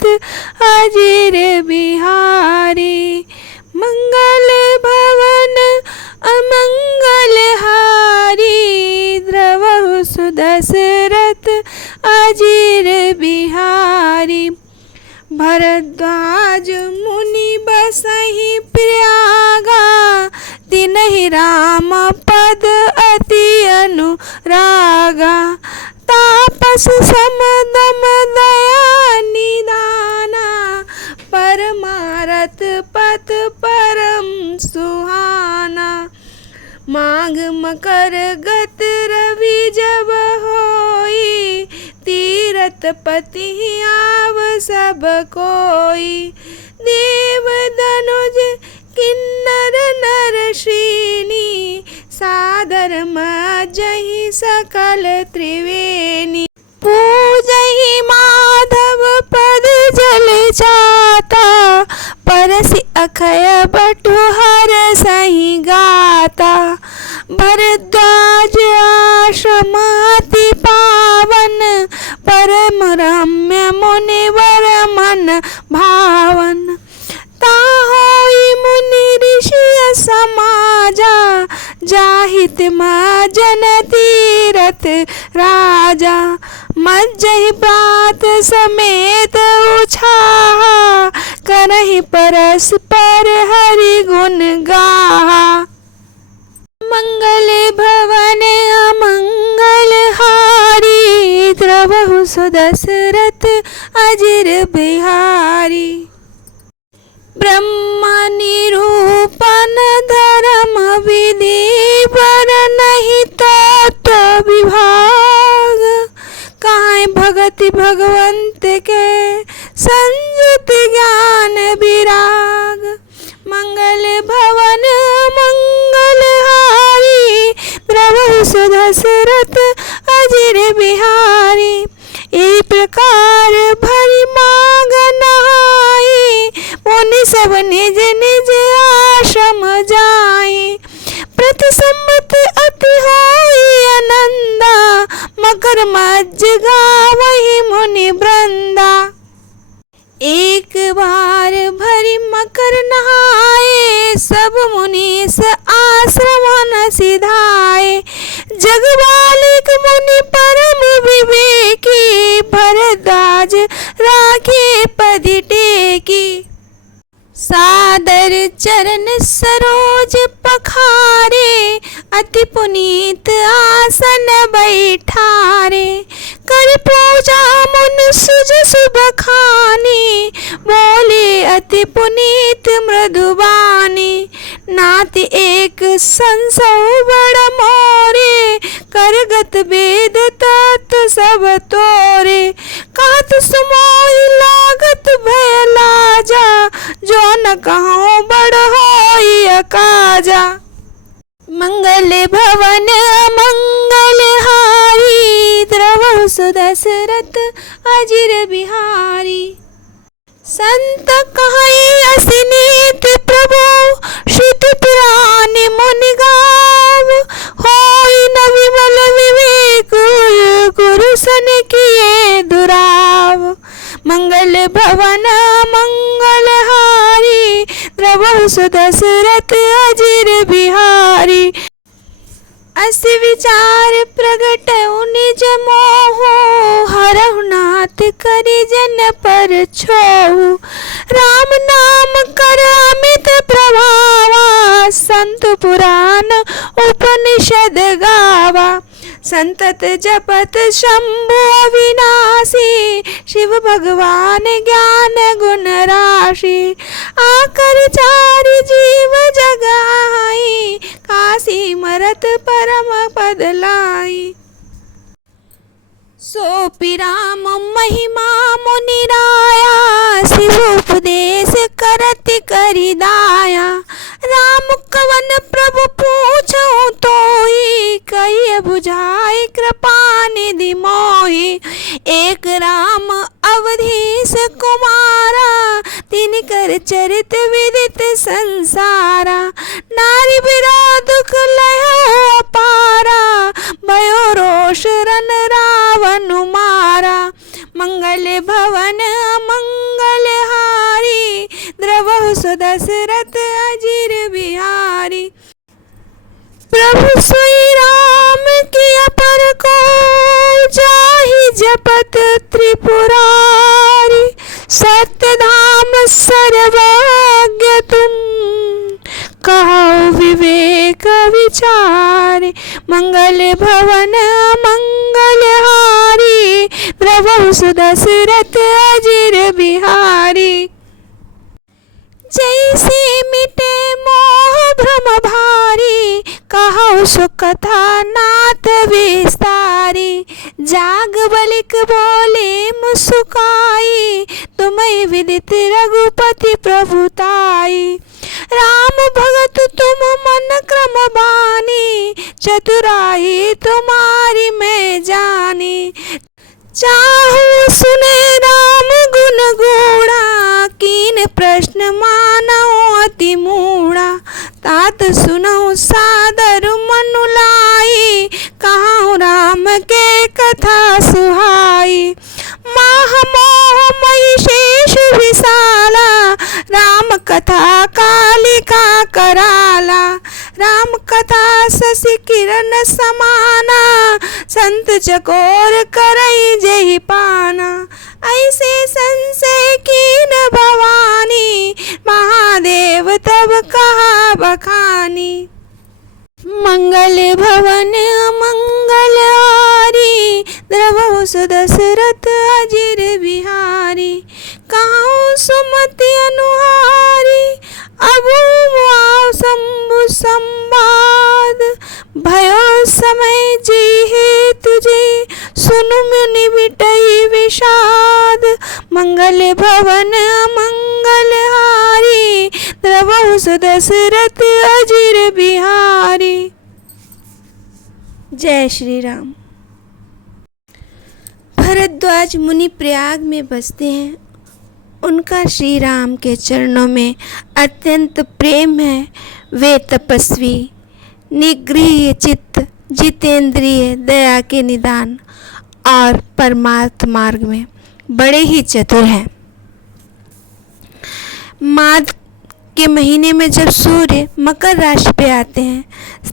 दशरथ अजिर बिहारी। मंगल भवन अमंगल हारी, द्रवहु सुदशरथ अजिर बिहारी। भरद्वाज मुनि बसहि प्रयागा, तिनहि राम पद अति अनुरागा। तापस समदम दया निदाना, परमारथ पथ परम सुहाना। माघ मकर गत रवि जब होई, तीरथ पति आव सब कोई। देव दनुज किन्नर नर श्रेणी, सादर मजहि सकल त्रिवेणी। पूजहि माधव पद जल जाता, परसि अखय बटु हरसहि गाता। भरद्वाज आश्रम अति पावन, परम रम्य मुनिवर मन भावन। ताहोई मुनि ऋषि समाजा, जाहित मजन तीरथ राजा। मज्जहि प्रात समेत उछाहा, करहि परस्पर हरि गुण गाहा। मंगल भवन अमंगल हारी, द्रवहु सुदशरथ अजिर बिहारी। ब्रह्म निरूपण धर्म विधि, बरनहि तत्व विभाग। काहे भगति भगवंत के, संयुत ज्ञान विराग। मंगल भवन मंगल हारी, द्रवहु सुदशरथ अजिर बिहारी। इस प्रकार भरी मांग नहाई, मुनि सब निज निज आश्रम जाई। प्रति संवत अति होई आनंदा, मकर मज्ज गावहि मुनि वृंदा। एक बार भरी मकर नहाए, सब मुनीस आश्रम न सिधाए। जगबालिक मुनि परम विवेकी, भरद्वाज राखे पदि टेकी। सादर चरण सरोज पखारे, अति पुनीत आसन बैठारे। कर पूजा मुन सुज सुबखानी, बोले अति पुनीत मृदुबानी। नाति एक संसौ बड़ मोरे, करगत वेद तत्व सब तोरे। कहत सुमोहि लागत भय लाजा, जो न कहूँ बड़ होई अकाजा। मंगल भवन मंगल हारी, द्रवहु सुदशरथ अजिर बिहारी। संत कहई असिनीत प्रभु, श्रुति पुराण मुनि गाव। होई न विमल विवेक, गुरु सन किए दुराव। मंगल भवन मंगल हारी, द्रवहु सुदशरथ अजिर बिहारी। अस विचार प्रगट निज मोहु, हरहु नाथ करि जन पर छोहु। राम नाम कर अमित प्रभावा, संत पुराण उपनिषद गावा। संतत जपत शंभु अविनाशी, शिव भगवान ज्ञान गुण राशि। आकर चारि जीव जगाई, काशी मरत परम पद लाई। सोपि राम महिमा मुनि राया, शिव उपदेश करति करि दाया। राम कवन प्रभु पूछऊँ तोहि, कहिए बुझाई कृपा निधि मोहि। एक राम अवधीश कुमारा, तिनकर चरित विदित संसारा। नारी बिरा दुख लयो अपारा, भयो रोष रन रावण मारा। मंगल भवन मंगल दशरथ अजीर बिहारी। प्रभु श्री राम की अपर को जाहि जपत त्रिपुरारी। सत्य धाम सर्वज्ञ तुम कहो विवेक विचारे। मंगल भवन मंगलहारी द्रवहु सुदशरथ अजीर बिहारी। जैसे मिटे मोह भ्रम भारी कहो सो कथा नाथ विस्तारी। जाग बलिक बोले मुस्काई तुम्हें विदित रघुपति प्रभुताई। राम भगत तुम मन क्रम बानी चतुराई तुम्हारी मैं जानी। चाहू सुने राम गुण गूढ़ा कीन प्रश्न मानौ अति मूढ़ा। तात सुनौ सादर मनु लाई कहूँ राम के कथा सुहाई। माह मोह मई शेष विशाला राम कथा कालिका कराला। राम कथा शशि किरण समाना संत चकोर करई जेहि पाना। ऐसे संशय कीन भवानी महादेव तब कहा बखानी। मंगल भवन मंगल हारी द्रवहु सुदशरथ अजीर बिहारी। कहूँ सुमति अनुहारी अबु शंभु संवाद। भयो समय जी तुझे सुनु मुनि बिटहि विषाद। मंगल भवन मंगल हारी द्रवहु सुदशरथ अजीर बिहारी। जय श्री राम। भरद्वाज मुनि प्रयाग में बसते हैं। उनका श्री राम के चरणों में अत्यंत प्रेम है। वे तपस्वी, निगृह चित्त, जितेंद्रिय, दया के निदान और परमार्थ मार्ग में बड़े ही चतुर हैं। माघ के महीने में जब सूर्य मकर राशि पे आते हैं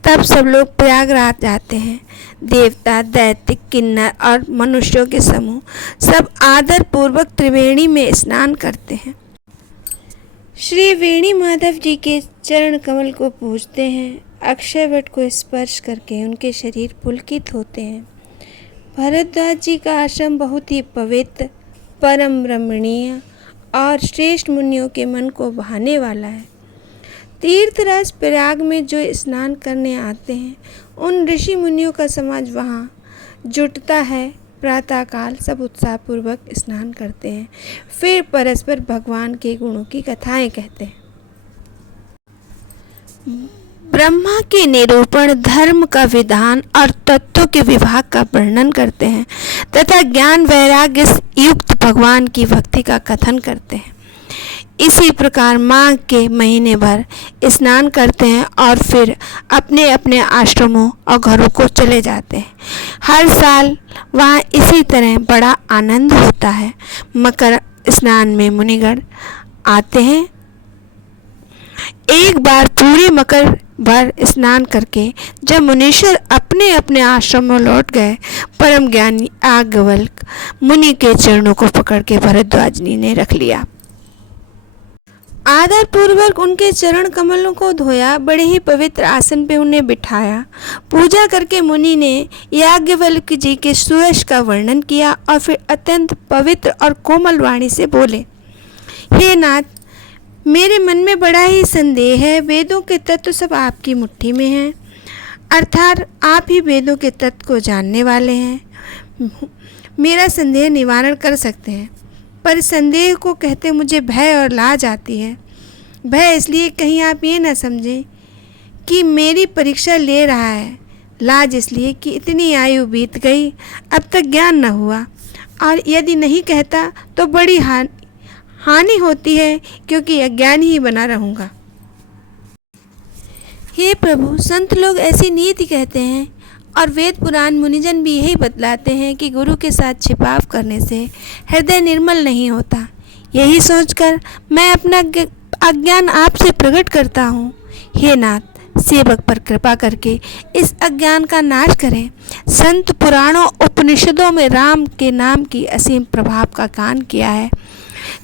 तब सब लोग प्रयागराज जाते हैं। देवता, दैत्य, किन्नर और मनुष्यों के समूह सब आदर पूर्वक त्रिवेणी में स्नान करते हैं। श्री वेणी माधव जी के चरण कमल को पूजते हैं। अक्षय वट को स्पर्श करके उनके शरीर पुलकित होते हैं। भरद्वाज जी का आश्रम बहुत ही पवित्र, परम रमणीय और श्रेष्ठ मुनियों के मन को भाने वाला है। तीर्थराज प्रयाग में जो स्नान करने आते हैं उन ऋषि मुनियों का समाज वहाँ जुटता है। प्रातःकाल सब उत्साहपूर्वक स्नान करते हैं, फिर परस्पर भगवान के गुणों की कथाएं कहते हैं। ब्रह्मा के निरूपण, धर्म का विधान और तत्वों के विभाग का वर्णन करते हैं तथा ज्ञान वैराग्य युक्त भगवान की भक्ति का कथन करते हैं। इसी प्रकार माघ के महीने भर स्नान करते हैं और फिर अपने अपने आश्रमों और घरों को चले जाते हैं। हर साल वहाँ इसी तरह बड़ा आनंद होता है। मकर स्नान में मुनिगण आते हैं। एक बार पूरे मकर भर स्नान करके जब मुनीश्वर अपने अपने आश्रम में लौट गए, परम ज्ञानी याज्ञवल्क्य मुनि के चरणों को पकड़ के भरद्वाज जी ने रख लिया। आदर पूर्वक उनके चरण कमलों को धोया, बड़े ही पवित्र आसन पे उन्हें बिठाया। पूजा करके मुनि ने याज्ञवल्क्य जी के सुयश का वर्णन किया और फिर अत्यंत पवित्र और कोमल वाणी से बोले, हे नाथ, मेरे मन में बड़ा ही संदेह है। वेदों के तत्व सब आपकी मुट्ठी में हैं, अर्थात आप ही वेदों के तत्व को जानने वाले हैं। मेरा संदेह निवारण कर सकते हैं, पर संदेह को कहते मुझे भय और लाज आती है। भय इसलिए कहीं आप ये ना समझें कि मेरी परीक्षा ले रहा है, लाज इसलिए कि इतनी आयु बीत गई अब तक ज्ञान न हुआ, और यदि नहीं कहता तो बड़ी हानि होती है, क्योंकि अज्ञान ही बना रहूँगा। हे प्रभु, संत लोग ऐसी नीति कहते हैं और वेद पुराण मुनिजन भी यही बतलाते हैं कि गुरु के साथ छिपाव करने से हृदय निर्मल नहीं होता। यही सोचकर मैं अज्ञान आपसे प्रकट करता हूँ। हे नाथ, सेवक पर कृपा करके इस अज्ञान का नाश करें। संत पुराणों उपनिषदों में राम के नाम की असीम प्रभाव का गान किया है।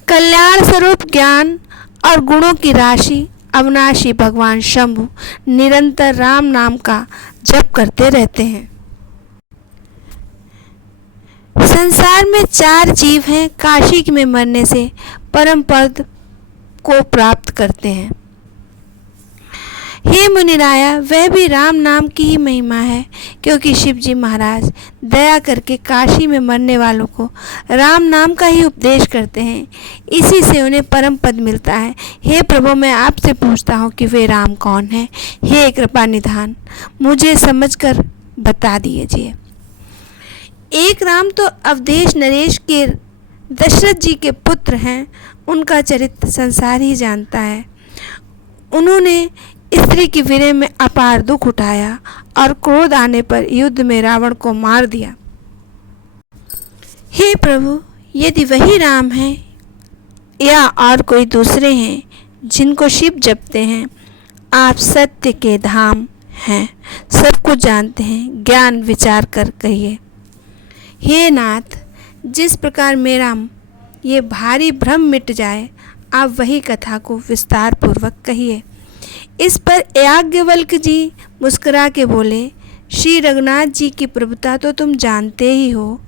कल्याण स्वरूप ज्ञान और गुणों की राशि अविनाशी भगवान शंभु निरंतर राम नाम का जप करते रहते हैं। संसार में 4 जीव हैं, काशी में मरने से परम पद को प्राप्त करते हैं। हे मुनिराया, वह भी राम नाम की ही महिमा है, क्योंकि शिव जी महाराज दया करके काशी में मरने वालों को राम नाम का ही उपदेश करते हैं। इसी से उन्हें परम पद मिलता है। हे प्रभु, मैं आपसे पूछता हूँ कि वे राम कौन है? हे कृपा निधान, मुझे समझकर बता दीजिए। एक राम तो अवधेश नरेश के दशरथ जी के पुत्र हैं। उनका चरित्र संसार ही जानता है। उन्होंने स्त्री की विरह में अपार दुख उठाया और क्रोध आने पर युद्ध में रावण को मार दिया। हे प्रभु, यदि वही राम हैं या और कोई दूसरे हैं जिनको शिव जपते हैं, आप सत्य के धाम हैं, सब कुछ जानते हैं, ज्ञान विचार कर कहिए। हे नाथ, जिस प्रकार मेरा ये भारी भ्रम मिट जाए, आप वही कथा को विस्तार पूर्वक कहिए। इस पर याज्ञवल्क्य जी मुस्कुरा के बोले, श्री रघुनाथ जी की प्रभुता तो तुम जानते ही हो।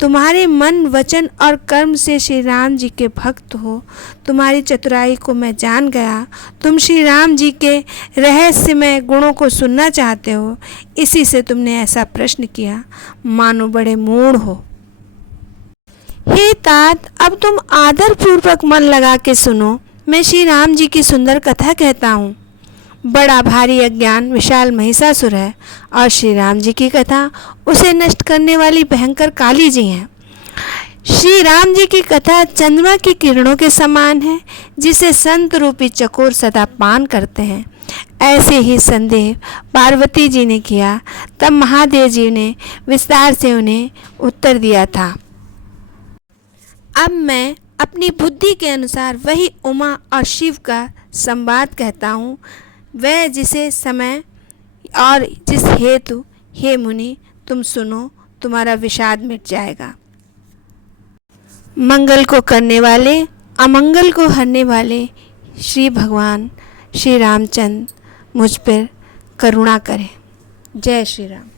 तुम्हारे मन, वचन और कर्म से श्री राम जी के भक्त हो। तुम्हारी चतुराई को मैं जान गया। तुम श्री राम जी के रहस्यमय गुणों को सुनना चाहते हो, इसी से तुमने ऐसा प्रश्न किया, मानो बड़े मूढ़ हो। हे तात, अब तुम आदर पूर्वक मन लगा के सुनो। मैं श्री राम जी की सुंदर कथा कहता हूँ। बड़ा भारी अज्ञान विशाल महिषासुर है और श्री राम जी की कथा उसे नष्ट करने वाली भयंकर काली जी हैं। श्री राम जी की कथा चंद्रमा की किरणों के समान है, जिसे संत रूपी चकोर सदा पान करते हैं। ऐसे ही संदेह पार्वती जी ने किया, तब महादेव जी ने विस्तार से उन्हें उत्तर दिया था। अब मैं अपनी बुद्धि के अनुसार वही उमा और शिव का संवाद कहता हूँ, वह जिसे समय और जिस हेतु, हे मुनि तुम सुनो, तुम्हारा विषाद मिट जाएगा। मंगल को करने वाले, अमंगल को हरने वाले श्री भगवान श्री रामचंद्र मुझ पर करुणा करें। जय श्री राम।